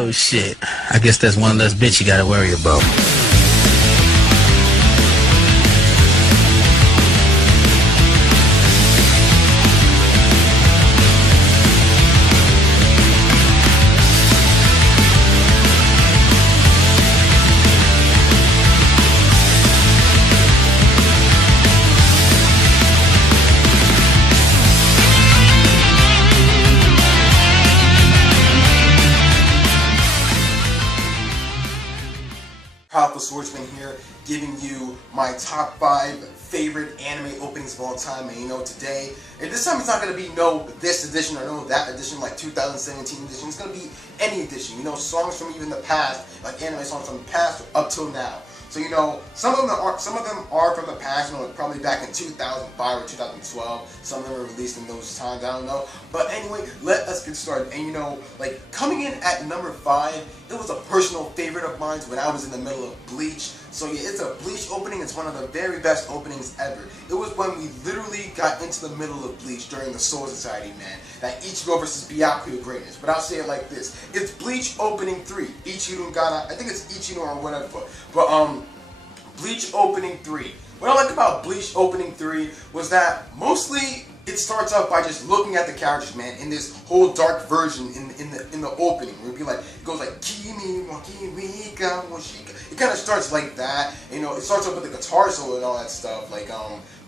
Oh shit. I guess that's one less bitch you gotta worry about. Powerful Swordsman here, giving you my top 5 favorite anime openings of all time. And you know, today, and this time it's not going to be no this edition or no that edition like 2017 edition. It's going to be any edition. You know, songs from even the past, like anime songs from the past up till now. So you know, some of them are from the past. You know, probably back in 2005 or 2012. Some of them were released in those times. I don't know. But anyway, let us get started. And you know, like coming in at number 5, it was a personal favorite of mine when I was in the middle of Bleach. So yeah, it's a Bleach opening. It's one of the very best openings ever. It was when we literally got into the middle of Bleach during the Soul Society, man. That Ichigo versus Byakuya greatness. But I'll say it like this: it's Bleach opening 3. Ichiro Gana. I think it's Ichiro or whatever. But Bleach opening 3. What I like about Bleach opening 3 was that mostly it starts off by just looking at the characters, man, in this whole dark version in the opening. Where it'd be like, it goes like Kimi wa Kimi ga Moshika. It kind of starts like that. You know, it starts off with the guitar solo and all that stuff, like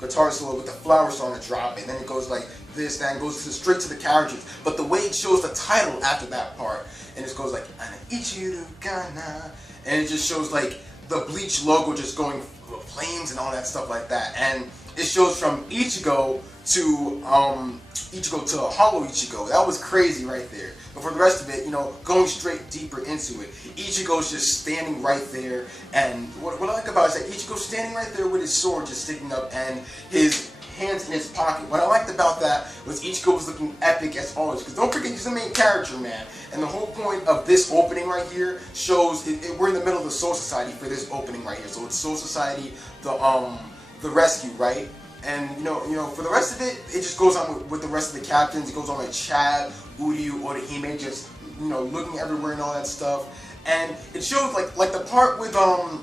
guitar solo with the flower song to drop, and then it goes like this, that, and goes straight to the characters. But the way it shows the title after that part, and it goes like Ana Ichiru Gana, and it just shows like the Bleach logo just going flames and all that stuff like that, and it shows from Ichigo to Hollow Ichigo. That was crazy right there. But for the rest of it, you know, going straight deeper into it, Ichigo's just standing right there, and what I like about it is that Ichigo's standing right there with his sword just sticking up and his hands in his pocket. What I liked about that was Ichigo was looking epic as always, because don't forget he's the main character, man. And the whole point of this opening right here shows we're in the middle of the Soul Society for this opening right here. So it's Soul Society, the rescue, right? And you know, for the rest of it, it just goes on with the rest of the captains. It goes on with Chad, Uryu, Orihime, just looking everywhere and all that stuff. And it shows like the part with I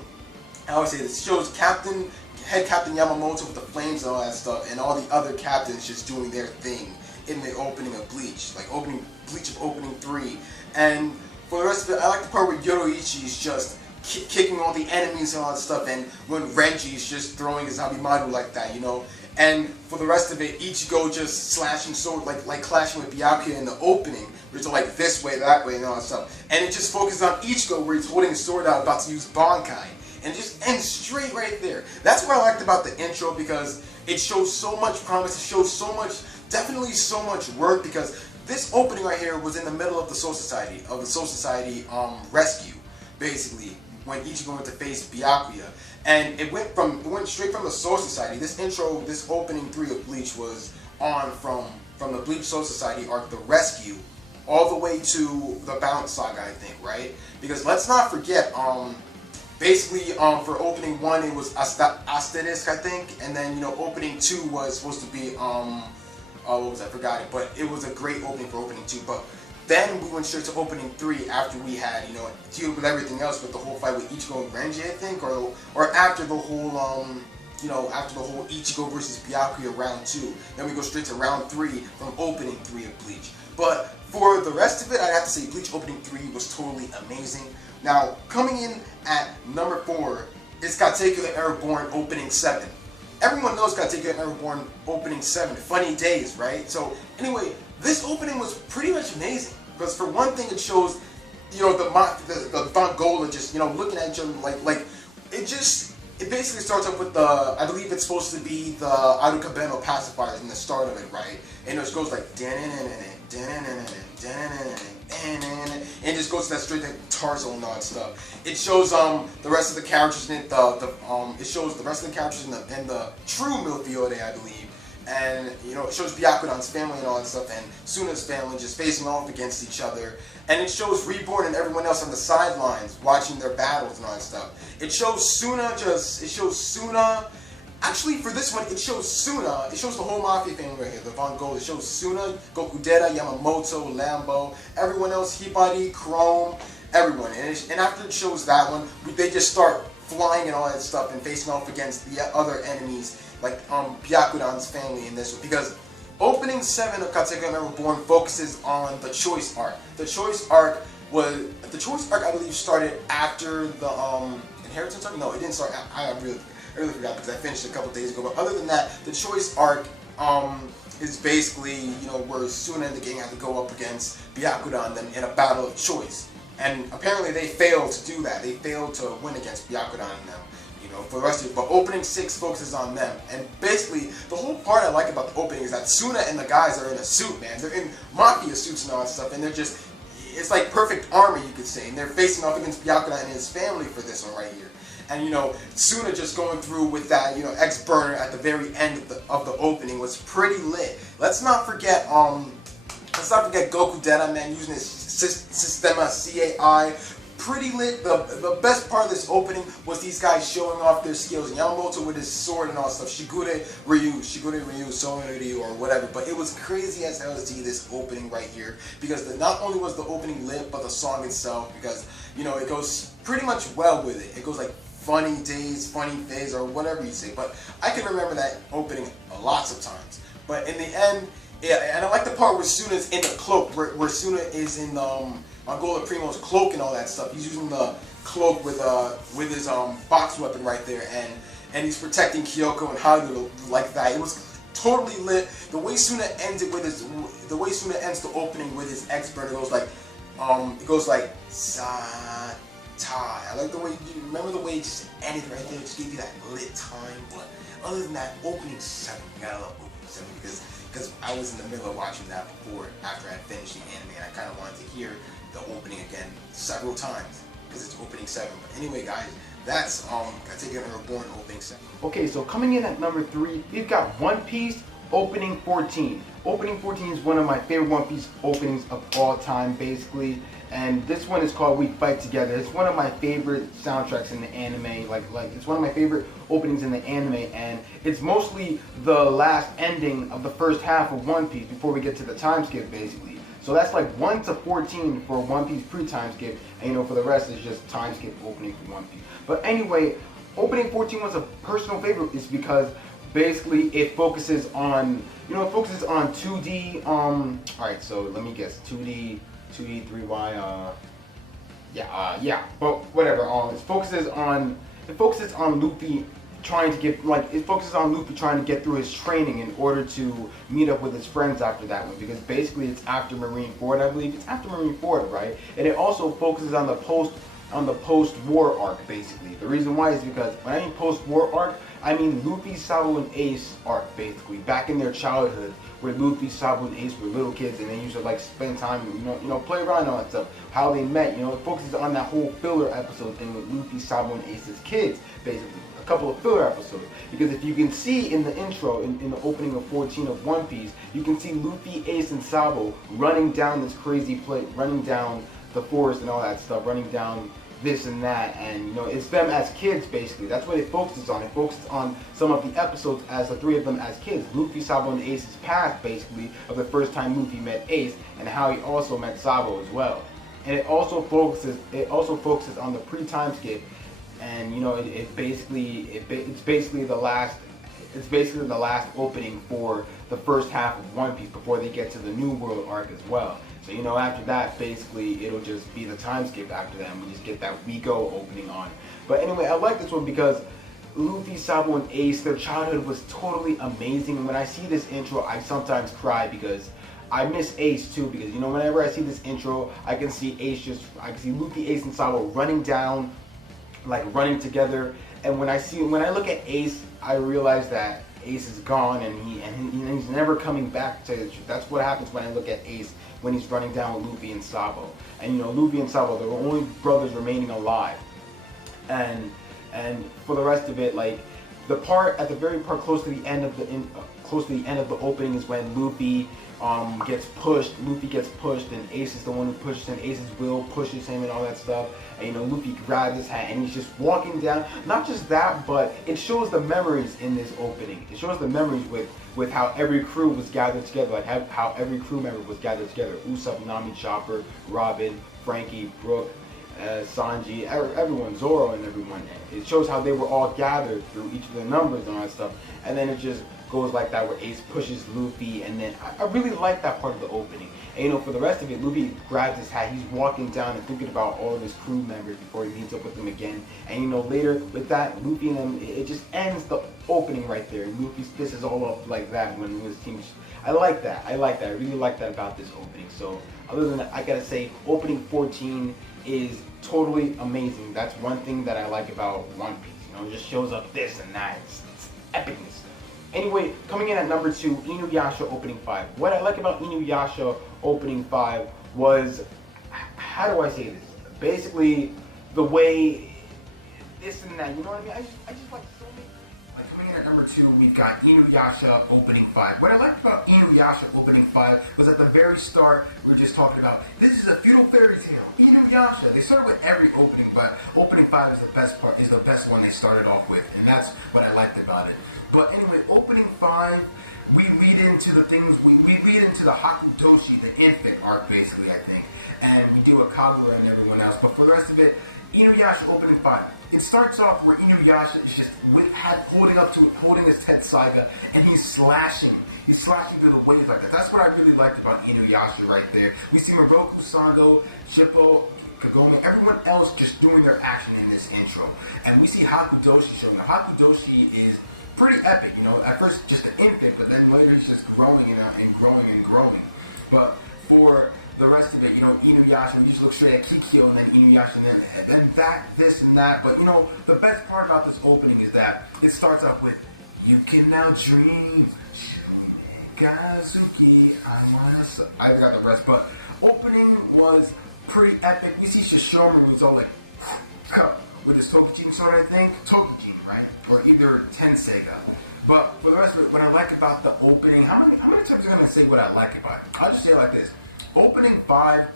always say this, shows Head Captain Yamamoto with the flames and all that stuff, and all the other captains just doing their thing in the opening of Bleach, like Bleach of opening 3. And for the rest of it, I like the part where Yoruichi is just kicking all the enemies and all that stuff, and when Renji's just throwing his Abimaru like that, you know. And for the rest of it, Ichigo just slashing sword, like clashing with Byakuya in the opening, which are like this way, that way, and all that stuff. And it just focuses on Ichigo where he's holding his sword out, about to use Bankai. And it just ends straight right there. That's what I liked about the intro, because it shows so much promise, it shows so much, definitely so much work, because this opening right here was in the middle of the Soul Society, rescue, basically, when Ichigo went to face Byakuya. And it went straight from the Soul Society. This intro, this opening 3 of Bleach was on from the Bleach Soul Society arc, the rescue, all the way to the Bounce Saga, I think, right? Because let's not forget, basically, for opening 1, it was Asterisk, I think, and then, opening 2 was supposed to be, what was I forgot it, but it was a great opening for opening 2, but then we went straight to opening 3 after we had, dealt with everything else with the whole fight with Ichigo and Renji, I think, or after the whole, after the whole Ichigo versus Byakuya round 2, then we go straight to round 3 from opening 3 of Bleach. But for the rest of it, I'd have to say Bleach opening 3 was totally amazing. Now, coming in at number 4 is Katekyo the Airborne opening 7. Everyone knows Katekyo the Airborne opening 7, Funny Days, right? So, anyway, this opening was pretty much amazing, because for one thing, it shows, the Van just, looking at each other like it basically starts off with I believe it's supposed to be the Arukabeno pacifiers in the start of it, right? And it just goes like, and it just goes to that straight guitar solo and all that stuff. It shows the rest of the characters in it. It shows the rest of the characters in the true Milfiore, I believe. And it shows Byakudan's family and all that stuff, and Suna's family just facing off against each other. And it shows Reborn and everyone else on the sidelines watching their battles and all that stuff. It shows Suna. Actually, for this one, it shows Suna. It shows the whole Mafia family right here, the Van Gogh. It shows Suna, Gokudera, Yamamoto, Lambo, everyone else, Hibari, Chrome, everyone. And after it shows that one, they just start flying and all that stuff and facing off against the other enemies, like Byakudan's family in this one. Because opening 7 of Katekyo Never Born focuses on the choice arc. The choice arc, I believe, started after the inheritance arc. No, it didn't start. I really forgot because I finished it a couple days ago. But other than that, the choice arc is basically, where Suna and the gang have to go up against Byakudan them in a battle of choice. And apparently they failed to do that. They failed to win against Byakudan and them. For the rest of it. But opening 6 focuses on them. And basically, the whole part I like about the opening is that Suna and the guys are in a suit, man. They're in mafia suits and all that stuff. And they're just, it's like perfect armor, you could say. And they're facing off against Byakudan and his family for this one right here. And Suna just going through with that, X-Burner at the very end of the opening was pretty lit. Let's not forget Goku Deda, man, using his Sistema CAI. Pretty lit. The best part of this opening was these guys showing off their skills. Yamamoto with his sword and all that stuff. Shigure Ryu, Sono Ryu, or whatever. But it was crazy as hell to see this opening right here. Because not only was the opening lit, but the song itself. Because, it goes pretty much well with it. It goes like funny days, funny phase, or whatever you say. But I can remember that opening lots of times. But in the end, yeah, and I like the part where Suna's in the cloak. Where Suna is in Angola Primo's cloak and all that stuff. He's using the cloak with his box weapon right there, and he's protecting Kyoko and Haru like that. It was totally lit. The way Suna ends the opening with his X-Burner goes like Sa Ta. I like the way you remember the way it just ended right there. It just gave you that lit time. But other than that, opening 7, you gotta love opening 7 because I was in the middle of watching that before after I finished the anime, and I kind of wanted to hear the opening again several times because it's opening 7. But anyway, guys, that's Katekyo Never Born opening 7. Okay, so coming in at number 3, we've got One Piece opening 14. Opening 14 is one of my favorite One Piece openings of all time, basically. And this one is called We Fight Together. It's one of my favorite soundtracks in the anime. Like it's one of my favorite openings in the anime, and it's mostly the last ending of the first half of One Piece before we get to the time skip, basically. So that's like 1 to 14 for One Piece pre-time skip, and for the rest is just time skip opening for One Piece. But anyway, opening 14 was a personal favorite, is because basically it focuses on 2D. All right, so let me guess, 2D, 3Y. But whatever. It focuses on Luffy trying to get through his training in order to meet up with his friends after that one, because basically it's after Marineford. I believe it's after Marineford, right? And it also focuses on the post-war arc, basically. The reason why is because when I mean post-war arc, I mean Luffy, Sabo, and Ace arc, basically. Back in their childhood, where Luffy, Sabo, and Ace were little kids, and they used to spend time, play around and all that stuff. How they met, it focuses on that whole filler episode thing with Luffy, Sabo, and Ace's kids, basically. A couple of filler episodes. Because if you can see in the intro, in the opening of 14 of One Piece, you can see Luffy, Ace, and Sabo running down this crazy place, running down the forest and all that stuff, running down this and that, and it's them as kids, basically. That's what it focuses on. It focuses on some of the episodes as the three of them as kids. Luffy, Sabo, and Ace's path, basically, of the first time Luffy met Ace, and how he also met Sabo as well. And it also focuses on the pre-time skip, and it's basically the last opening for the first half of One Piece before they get to the New World arc as well. So after that, basically it'll just be the time skip after that, and we just get that Rico opening on. But anyway, I like this one because Luffy, Sabo, and Ace, their childhood was totally amazing. And when I see this intro, I sometimes cry because I miss Ace too, because whenever I see this intro, I can see Luffy, Ace, and Sabo running down, running together. And when I look at Ace, I realize that Ace is gone, and he's never coming back to. That's what happens when I look at Ace when he's running down with Luffy and Sabo. And Luffy and Sabo, they're the only brothers remaining alive. And for the rest of it, the part at the very part close to the end of the opening is when Luffy gets pushed. Luffy gets pushed, and Ace is the one who pushes him. Ace's will pushes him and all that stuff. And Luffy grabs his hat and he's just walking down. Not just that, but it shows the memories in this opening. It shows the memories with how every crew was gathered together, how every crew member was gathered together. Usopp, Nami, Chopper, Robin, Frankie, Brook, Sanji, everyone, Zoro and everyone. It shows how they were all gathered through each of their numbers and all that stuff. And then it just goes like that where Ace pushes Luffy, and then I really like that part of the opening. And you know, for the rest of it, Luffy grabs his hat, he's walking down and thinking about all of his crew members before he meets up with them again. And you know, later with that, Luffy and them, it just ends the opening right there. And Luffy's fist is all up like that when his team. I like that. I really like that about this opening. So other than that, I gotta say, opening 14 is totally amazing. That's one thing that I like about One Piece. You know, it just shows up this and that. It's epicness. Anyway, coming in at number 2, Inuyasha opening 5. What I like about Inuyasha opening 5 was, how do I say this? Basically, the way this and that, you know what I mean? I just like so many. Like coming in at number 2, we've got Inuyasha opening 5. What I liked about Inuyasha opening 5 was at the very start, we were just talking about, this is a feudal fairy tale, Inuyasha. They started with every opening, but opening 5 is the best part, is the best one they started off with, and that's what I liked about it. But anyway, opening 5, we lead into the things, we lead into the Hakudoshi, the infant arc basically, I think, and we deal with Kagura and everyone else. But for the rest of it, Inuyasha opening 5. It starts off where Inuyasha is just holding his Tetsaiga, and he's slashing through the waves like that. That's what I really liked about Inuyasha right there. We see Moroku, Sango, Shippo, Kagome, everyone else just doing their action in this intro. And we see Hakudoshi showing up. Hakudoshi is pretty epic, you know, at first just an infant, but then later he's just growing and growing and growing. But for the rest of it, you know, Inuyasha, we just look straight at Kikyo and then Inuyasha and then that, this and that. But you know, the best part about this opening is that it starts off with, you can now dream, Shume Kazuki, I forgot the rest, but opening was pretty epic. We see Shishomaru who's all like, with his Tokijin sword, I think. Tokijin, right? Or either Tenseiga. But for the rest of it, what I like about the opening, how many times am I going to say what I like about it? I'll just say it like this. Opening 5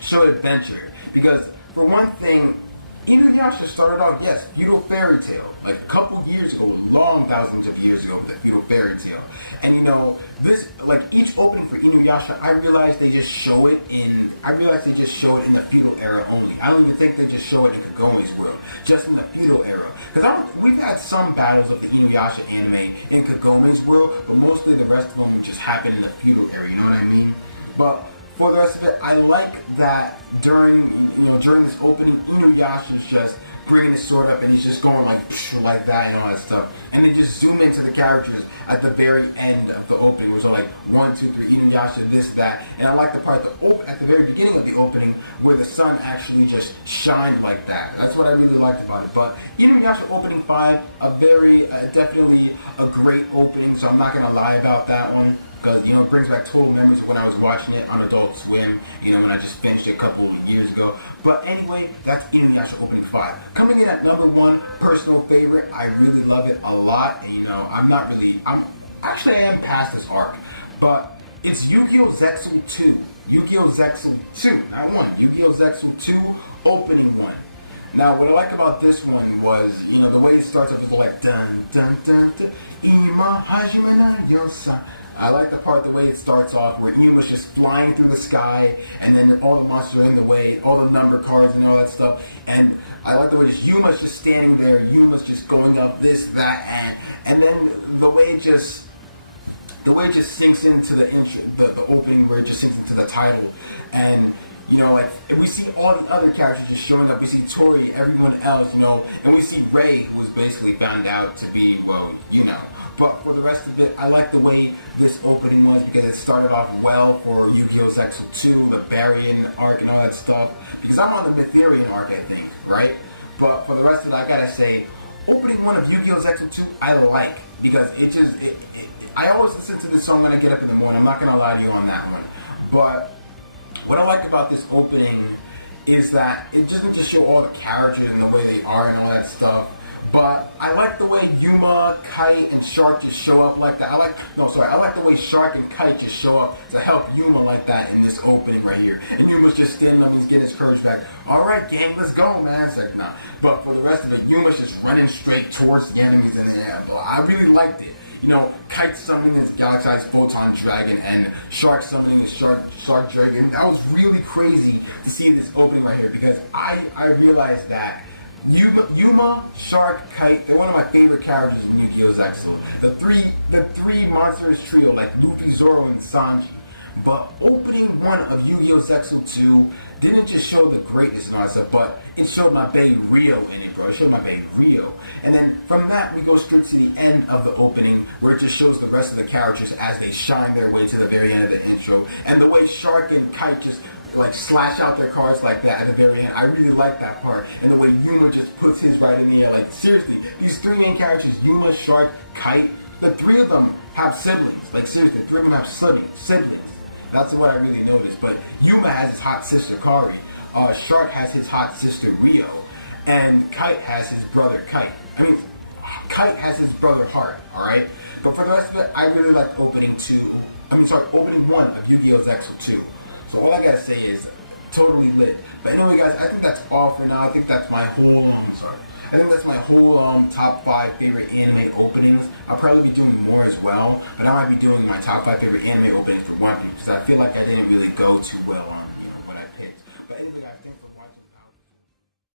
showed adventure. Because, for one thing, Inuyasha started off, yes, feudal fairy tale. Like a couple years ago, long thousands of years ago, with a feudal fairy tale. And you know, this, like each opening for Inuyasha, I realized they just show it in the feudal era only. I don't even think they just show it in Kagome's world, just in the feudal era. Because we've had some battles of the Inuyasha anime in Kagome's world, but mostly the rest of them just happen in the feudal era, you know what I mean? But for the rest of it, I like that during this opening, Inuyasha's just bringing his sword up and he's just going like that and all that stuff. And then just zoom into the characters at the very end of the opening, where it's all like 1, 2, 3, Inuyasha, this, that. And I like the part at the very beginning of the opening where the sun actually just shined like that. That's what I really liked about it. But Inuyasha opening 5, a very definitely a great opening. So I'm not gonna lie about that one. Because, you know, it brings back total memories of when I was watching it on Adult Swim, you know, when I just finished it a couple of years ago. But anyway, that's Inuyasha opening 5. Coming in at number 1, personal favorite. I really love it a lot. And, you know, I am past this arc. But it's Yu-Gi-Oh! Zexal 2. Yu-Gi-Oh! Zexal 2, not 1. Yu-Gi-Oh! Zexal 2, opening 1. Now, what I like about this one was, you know, the way it starts off is like, dun, dun, dun, dun, Ima Hajime na Yosa. I like the part, the way it starts off, where Yuma's just flying through the sky, and then all the monsters are in the way, all the number cards and all that stuff. And I like the way Yuma's just standing there, Yuma's just going up, this, that, and then the way it just sinks into the opening, where it just sinks into the title, and you know, like, we see all the other characters just showing up. We see Tori, everyone else, you know, and we see Rei, who was basically found out to be, well, you know. But for the rest of it, I like the way this opening was, because it started off well for Yu-Gi-Oh! Zexal 2, the Baryon arc and all that stuff. Because I'm on the Mytherian arc, I think, right? But for the rest of it, I gotta say, opening 1 of Yu-Gi-Oh! Zexal 2, I like. Because I always listen to this song when I get up in the morning. I'm not gonna lie to you on that one. But what I like about this opening is that it doesn't just show all the characters and the way they are and all that stuff, but I like the way Yuma, Kite, and Shark just show up like that. I like the way Shark and Kite just show up to help Yuma like that in this opening right here. And Yuma's just standing up and he's getting his courage back. Alright gang, let's go, man. It's like, nah. But for the rest of it, Yuma's just running straight towards the enemies, and I really liked it. you know, Kite summoning his Galaxy Photon Dragon and Shark summoning his Shark Dragon. That was really crazy to see this opening right here, because I realized that Yuma, Shark, Kite, they're one of my favorite characters in Yu-Gi-Oh! Zexal. The three monsters trio, like Luffy, Zoro, and Sanji. But opening one of Yu-Gi-Oh! Zexal 2 didn't just show the greatness and all that stuff, but it showed my bae Rio in it, bro. It showed my bae Rio. And then from that, we go straight to the end of the opening, where it just shows the rest of the characters as they shine their way to the very end of the intro. And the way Shark and Kite just like slash out their cards like that at the very end, I really like that part. And the way Yuma just puts his right in the air, like seriously, these three main characters, Yuma, Shark, Kite, the three of them have siblings. Like seriously, the three of them have siblings. That's what I really noticed. But Yuma has his hot sister Kari, Shark has his hot sister Rio, and Kite has his brother Kite has his brother Heart, alright? But for the rest of it, I really like opening one of Yu-Gi-Oh! Zexal 2. So all I gotta say is totally lit. But anyway, guys, I think that's all for now. I think that's my whole top 5 favorite anime openings. I'll probably be doing more as well, but I might be doing my top 5 favorite anime openings for One Piece, because I feel like I didn't really go too well on, you know, what I picked. But anyway, guys, thanks for watching.